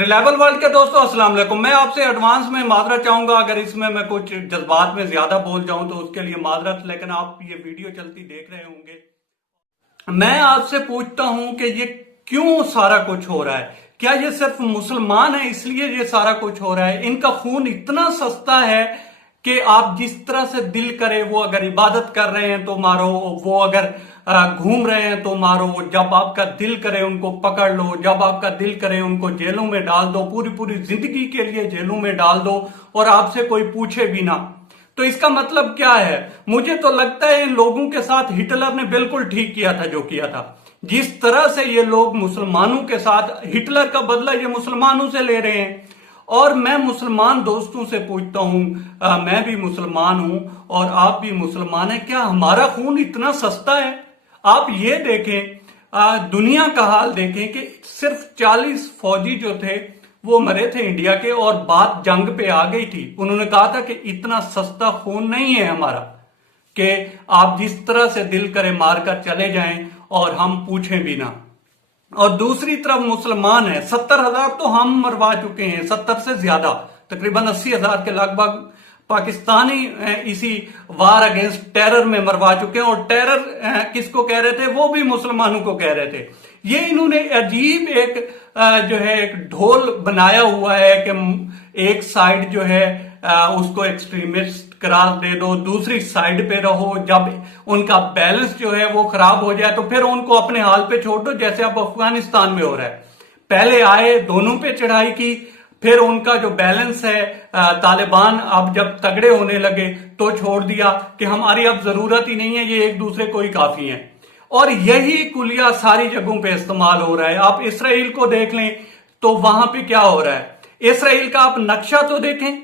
Reliable world के दोस्तों अस्सलाम वालेकुम। मैं आपसे एडवांस में माजरत चाहूंगा अगर इसमें मैं कुछ जज्बात में ज्यादा बोल जाऊं तो उसके लिए माजरत, लेकिन आप ये वीडियो चलती देख रहे होंगे। मैं आपसे पूछता हूं कि ये क्यों सारा कुछ हो रहा है? क्या ये सिर्फ मुसलमान है इसलिए ये सारा कुछ हो रहा है? इनका खून इतना सस्ता है कि आप जिस तरह से दिल करे, वो अगर इबादत कर रहे हैं तो मारो, वो अगर घूम रहे हैं तो मारो, जब आपका दिल करे उनको पकड़ लो, जब आपका दिल करे उनको जेलों में डाल दो, पूरी पूरी जिंदगी के लिए जेलों में डाल दो और आपसे कोई पूछे भी ना। तो इसका मतलब क्या है? मुझे तो लगता है इन लोगों के साथ हिटलर ने बिल्कुल ठीक किया था जो किया था। जिस तरह से ये लोग मुसलमानों के साथ, हिटलर का बदला ये मुसलमानों से ले रहे हैं। और मैं मुसलमान दोस्तों से पूछता हूं, मैं भी मुसलमान हूं और आप भी मुसलमान हैं, क्या हमारा खून इतना सस्ता है? आप ये देखें, दुनिया का हाल देखें कि सिर्फ 40 फौजी जो थे वो मरे थे इंडिया के, और बात जंग पे आ गई थी। उन्होंने कहा था कि इतना सस्ता खून नहीं है हमारा कि आप जिस तरह से दिल करे मारकर चले जाएं और हम पूछें भी ना। और दूसरी तरफ मुसलमान है, 70,000 तो हम मरवा चुके हैं, 70 से ज्यादा, तकरीबन 80,000 के लगभग पाकिस्तानी इसी वार अगेंस्ट टेरर में मरवा चुके हैं। और टेरर किसको कह रहे थे? वो भी मुसलमानों को कह रहे थे। ये इन्होंने अजीब एक जो है एक ढोल बनाया हुआ है कि एक साइड जो है उसको एक्सट्रीमिस्ट करार दे दो, दूसरी साइड पे रहो। जब उनका बैलेंस जो है वो खराब हो जाए तो फिर उनको अपने हाल पे छोड़ दो, जैसे अब अफगानिस्तान में हो रहा है। पहले आए, दोनों पे चढ़ाई की, फिर उनका जो बैलेंस है, तालिबान अब जब तगड़े होने लगे तो छोड़ दिया कि हमारी अब जरूरत ही नहीं है, ये एक दूसरे को ही काफी है। और यही कुलिया सारी जगहों पे इस्तेमाल हो रहा है। आप इसराइल को देख लें तो वहां पे क्या हो रहा है। इसराइल का आप नक्शा तो देखें,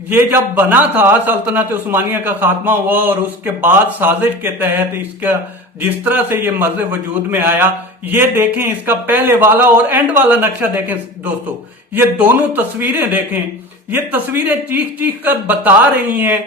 ये जब बना था, सल्तनत उस्मानिया का खात्मा हुआ और उसके बाद साजिश के तहत इसका जिस तरह से ये मर्ज वजूद में आया, ये देखें, इसका पहले वाला और एंड वाला नक्शा देखें दोस्तों, ये दोनों तस्वीरें देखें। ये तस्वीरें चीख चीख कर बता रही हैं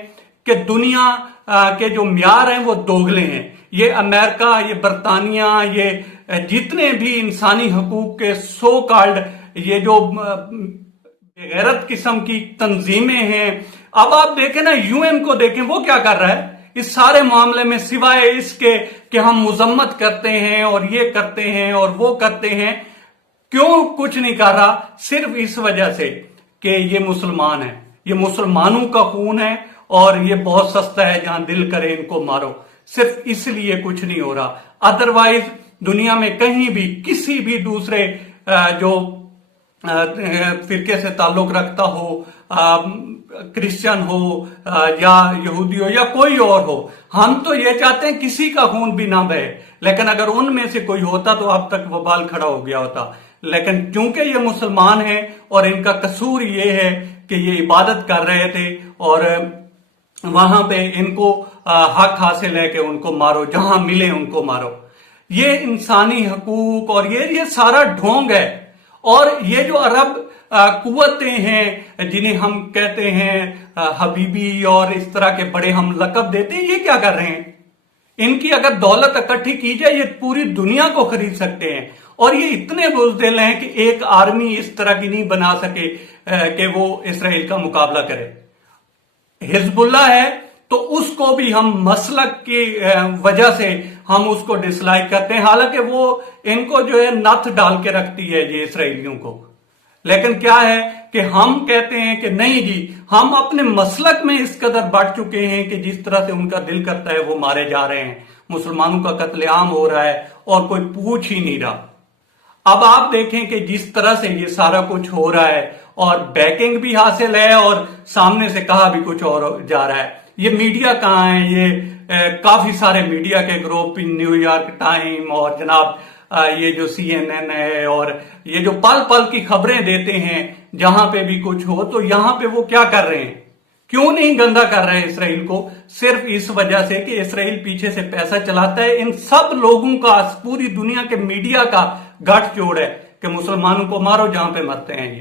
कि दुनिया के जो म्यार हैं वो दोगले हैं। ये अमेरिका, ये बरतानिया, ये जितने भी इंसानी हकूक के सो कॉल्ड ये जो बेगैरत किस्म की तंजीमें हैं, अब आप देखें ना, यूएन को देखें, वो क्या कर रहा है इस सारे मामले में, सिवाय इसके कि हम मुजम्मत करते हैं और ये करते हैं और वो करते हैं। क्यों कुछ नहीं कर रहा? सिर्फ इस वजह से कि ये मुसलमान है, ये मुसलमानों का खून है और ये बहुत सस्ता है, जहां दिल करे इनको मारो। सिर्फ इसलिए कुछ नहीं हो रहा। अदरवाइज दुनिया में कहीं भी किसी भी दूसरे जो फिरके से ताल्लुक रखता हो, क्रिश्चियन हो या यहूदी हो या कोई और हो, हम तो ये चाहते हैं किसी का खून भी ना बहे। लेकिन अगर उनमें से कोई होता तो अब तक वबाल खड़ा हो गया होता। लेकिन चूंकि ये मुसलमान हैं और इनका कसूर ये है कि ये इबादत कर रहे थे और वहां पे इनको हक हासिल है कि उनको मारो, जहां मिले उनको मारो। ये इंसानी हकूक और ये सारा ढोंग है। और ये जो अरब कुव्वतें हैं जिन्हें हम कहते हैं हबीबी और इस तरह के बड़े हम लकब देते हैं, ये क्या कर रहे हैं? इनकी अगर दौलत इकट्ठी की जाए ये पूरी दुनिया को खरीद सकते हैं। और ये इतने बुज़दिल हैं कि एक आर्मी इस तरह की नहीं बना सके कि वो इसराइल का मुकाबला करे। हिजबुल्लाह है तो उसको भी हम मसलक की वजह से हम उसको डिसलाइक करते हैं, हालांकि वो इनको जो है नथ डाल के रखती है ये इसराइलियों को। लेकिन क्या है कि हम कहते हैं कि नहीं जी, हम अपने मसलक में इस कदर बढ़ चुके हैं कि जिस तरह से उनका दिल करता है वो मारे जा रहे हैं। मुसलमानों का कत्लेआम हो रहा है और कोई पूछ ही नहीं रहा। अब आप देखें कि जिस तरह से ये सारा कुछ हो रहा है और बैकिंग भी हासिल है और सामने से कहा भी कुछ और जा रहा है। ये मीडिया कहाँ है? ये काफी सारे मीडिया के ग्रुप, न्यूयॉर्क टाइम और जनाब ये जो CNN है और ये जो पल पल की खबरें देते हैं, जहां पे भी कुछ हो तो यहां पे वो क्या कर रहे हैं? क्यों नहीं गंदा कर रहे हैं इसराइल को? सिर्फ इस वजह से कि इसराइल पीछे से पैसा चलाता है। इन सब लोगों का, पूरी दुनिया के मीडिया का गठजोड़ है कि मुसलमानों को मारो जहां पे मरते हैं।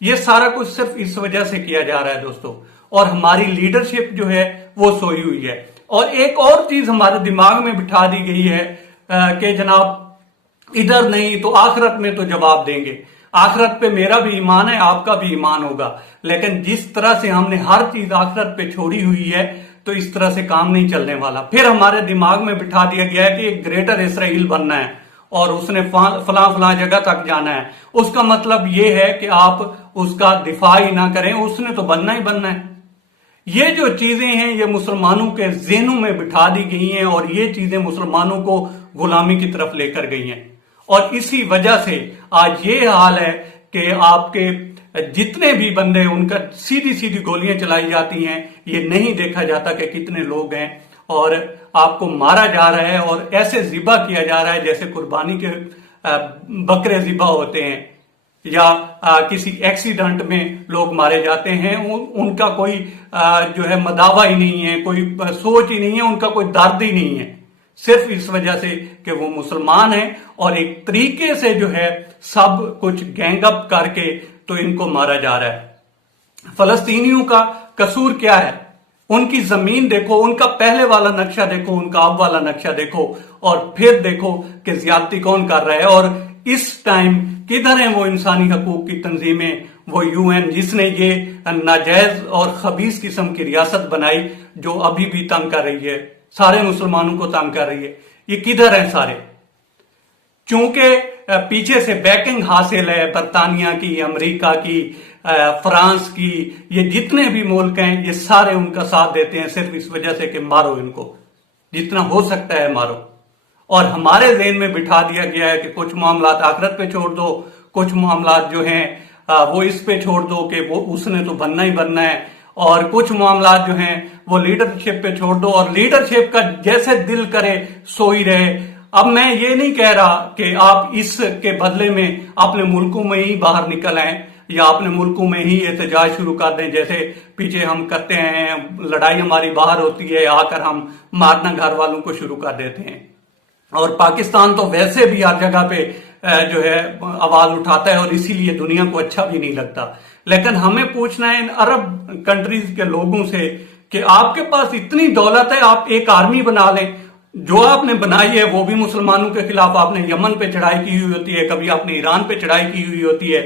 ये सारा कुछ सिर्फ इस वजह से किया जा रहा है दोस्तों। और हमारी लीडरशिप जो है वो सोई हुई है। और एक और चीज हमारे दिमाग में बिठा दी गई है कि जनाब इधर नहीं तो आखिरत में तो जवाब देंगे। आखिरत पे मेरा भी ईमान है, आपका भी ईमान होगा, लेकिन जिस तरह से हमने हर चीज आखिरत पे छोड़ी हुई है तो इस तरह से काम नहीं चलने वाला। फिर हमारे दिमाग में बिठा दिया गया है कि एक ग्रेटर इसराइल बनना है और उसने फलां जगह तक जाना है। उसका मतलब ये है कि आप उसका दिफा ही ना करें, उसने तो बनना ही बनना है। ये जो चीजें हैं ये मुसलमानों के ज़हनों में बिठा दी गई हैं और ये चीजें मुसलमानों को गुलामी की तरफ लेकर गई हैं। और इसी वजह से आज ये हाल है कि आपके जितने भी बंदे उनका सीधी सीधी गोलियां चलाई जाती हैं, ये नहीं देखा जाता कि कितने लोग हैं, और आपको मारा जा रहा है और ऐसे जिबा किया जा रहा है जैसे कुर्बानी के बकरे जिबा होते हैं या किसी एक्सीडेंट में लोग मारे जाते हैं। उनका कोई जो है मदावा ही नहीं है, कोई सोच ही नहीं है, उनका कोई दर्द ही नहीं है, सिर्फ इस वजह से कि वो मुसलमान हैं और एक तरीके से जो है सब कुछ गैंगअप करके तो इनको मारा जा रहा है। फलस्तीनियों का कसूर क्या है? उनकी जमीन देखो, उनका पहले वाला नक्शा देखो, उनका अब वाला नक्शा देखो और फिर देखो कि ज्यादती कौन कर रहा है। और इस टाइम किधर है वो इंसानी हकूक की तंजीमें, वो यूएन जिसने ये नाजायज और खबीस किस्म की रियासत बनाई जो अभी भी तंग कर रही है, सारे मुसलमानों को तंग कर रही है। ये किधर है सारे? चूंकि पीछे से बैकिंग हासिल है बरतानिया की, अमेरिका की, फ्रांस की, ये जितने भी मुल्क हैं ये सारे उनका साथ देते हैं सिर्फ इस वजह से कि मारो इनको, जितना हो सकता है मारो। और हमारे ज़हन में बिठा दिया गया है कि कुछ मामलात आखिरत पे छोड़ दो, कुछ मामलात जो हैं वो इस पे छोड़ दो कि वो उसने तो बनना ही बनना है, और कुछ मामलात जो हैं वो लीडरशिप पे छोड़ दो और लीडरशिप का जैसे दिल करे सो ही रहे। अब मैं ये नहीं कह रहा कि आप इसके बदले में अपने मुल्कों में ही बाहर निकल आए या अपने मुल्कों में ही एहतजाज शुरू कर दें, जैसे पीछे हम करते हैं, लड़ाई हमारी बाहर होती है, आकर हम मारना घर वालों को शुरू कर देते हैं। और पाकिस्तान तो वैसे भी हर जगह पे जो है आवाज उठाता है और इसीलिए दुनिया को अच्छा भी नहीं लगता। लेकिन हमें पूछना है इन अरब कंट्रीज के लोगों से कि आपके पास इतनी दौलत है, आप एक आर्मी बना लें। जो आपने बनाई है वो भी मुसलमानों के खिलाफ, आपने यमन पे चढ़ाई की हुई होती है, कभी आपने ईरान पे चढ़ाई की हुई होती है,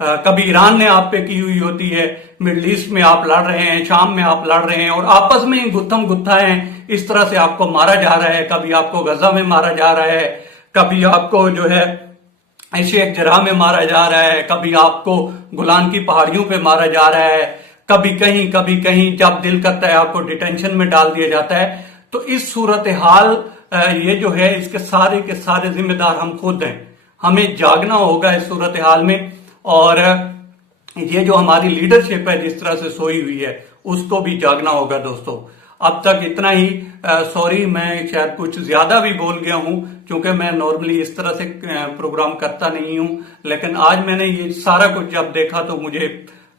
कभी ईरान ने आप पे की हुई होती है, मिडल ईस्ट में आप लड़ रहे हैं, शाम में आप लड़ रहे हैं और आपस में ही गुत्थम गुत्था है। इस तरह से आपको मारा जा रहा है, कभी आपको गजा में मारा जा रहा है, कभी आपको जो है शेख जराह में मारा जा रहा है, कभी आपको गुलान की पहाड़ियों पे मारा जा रहा है, कभी कहीं जब दिल करता है आपको डिटेंशन में डाल दिया जाता है। तो इस सूरत हाल ये जो है इसके सारे के सारे जिम्मेदार हम खुद हैं। हमें जागना होगा इस सूरत हाल में, और ये जो हमारी लीडरशिप है जिस तरह से सोई हुई है उसको भी जागना होगा। दोस्तों अब तक इतना ही। सॉरी, मैं शायद कुछ ज्यादा भी बोल गया हूं क्योंकि मैं नॉर्मली इस तरह से प्रोग्राम करता नहीं हूं, लेकिन आज मैंने ये सारा कुछ जब देखा तो मुझे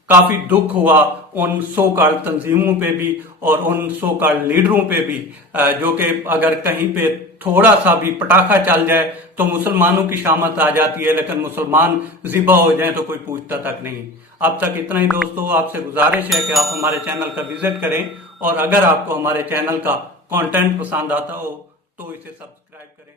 काफी दुख हुआ उन सो कॉल्ड तंजीमों पे भी और उन सो कॉल्ड लीडरों पे भी, जो कि अगर कहीं पे थोड़ा सा भी पटाखा चल जाए तो मुसलमानों की शामत आ जाती है, लेकिन मुसलमान जिबा हो जाए तो कोई पूछता तक नहीं। अब तक इतना ही दोस्तों। आपसे गुजारिश है कि आप हमारे चैनल का विजिट करें और अगर आपको हमारे चैनल का कंटेंट पसंद आता हो तो इसे सब्सक्राइब करें।